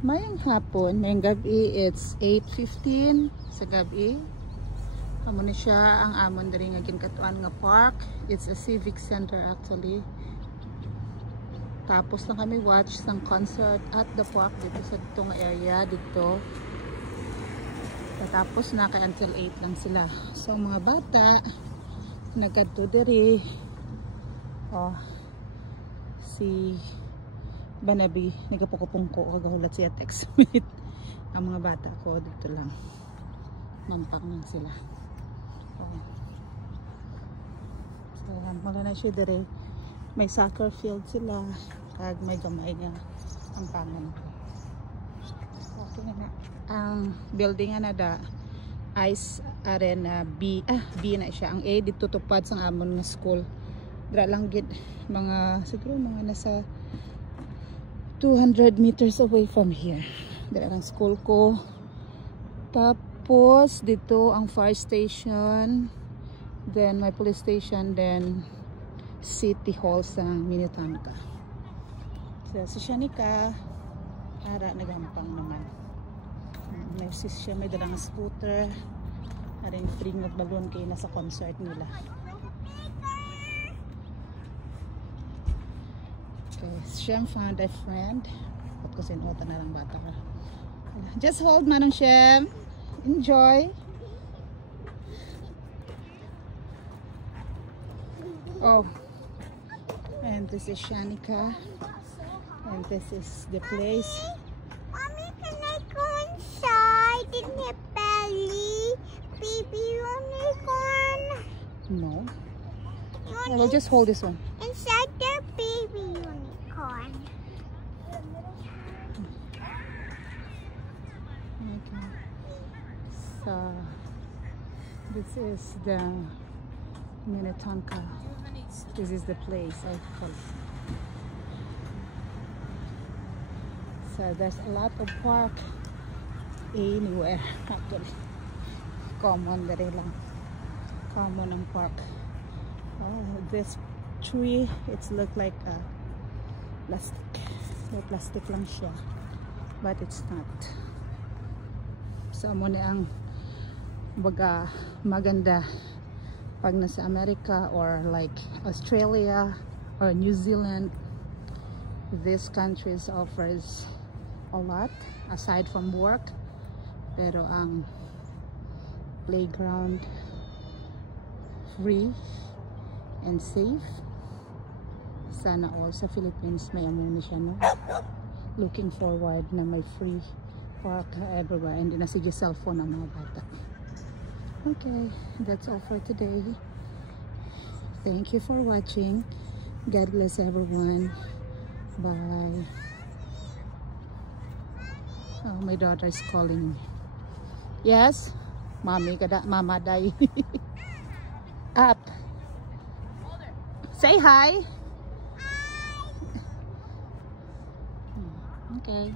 Mayang hapon, mayang gabi, it's 8:15 sa gabi. Amo na siya ang amon diri nga ginkatuan nga park. It's a civic center actually. Tapos lang kami watch ng concert at the park dito sa itong area dito. Tapos na kay until 8 lang sila. So mga bata nagkadto diri. Oh, si Banabi nagapukupungko kagahulat siya text with ang mga bata ko dito lang mampang lang sila. So wala na siya dire, may soccer field sila kag may gamay nga ang pangan. Okay na ang building na da Ice Arena B na siya. Ang A dito tupad sa amon nga school dra lang gid mga siguro mga nasa 200 meters away from here. Dito ang school ko. Tapos dito ang fire station, then my police station, then city hall sa Minnetonka. So si Shanika ara nagampang naman. May sis siya, may dalang scooter. Aring free ng balloon kay nasa concert nila. Shem found a friend. At ko sinuota na lang bata ka. Just hold manong Shem. Enjoy. Oh. And this is Shanika. And this is the place. Mommy, can I go inside in the belly? Baby unicorn. No. I will just hold this one. Inside the baby unicorn. Okay. So this is the Minnetonka. This is the place I call it. So there's a lot of park anywhere actually. Common dari lang. Common ang park. This tree, it's look like a plastic. May plastic lang siya, but it's not. So mo na ang baga maganda pag nasa America or like Australia or New Zealand. These countries offers a lot aside from work, pero ang playground free and safe. Sana all sa Philippines may amuna siya, no? Looking forward na may free park everywhere and na sige cellphone ang mga bata. Okay, that's all for today. Thank you for watching. God bless everyone. Bye. Oh, my daughter is calling me. Yes? Mommy kada mama day. Up. Say hi. Hi. Okay.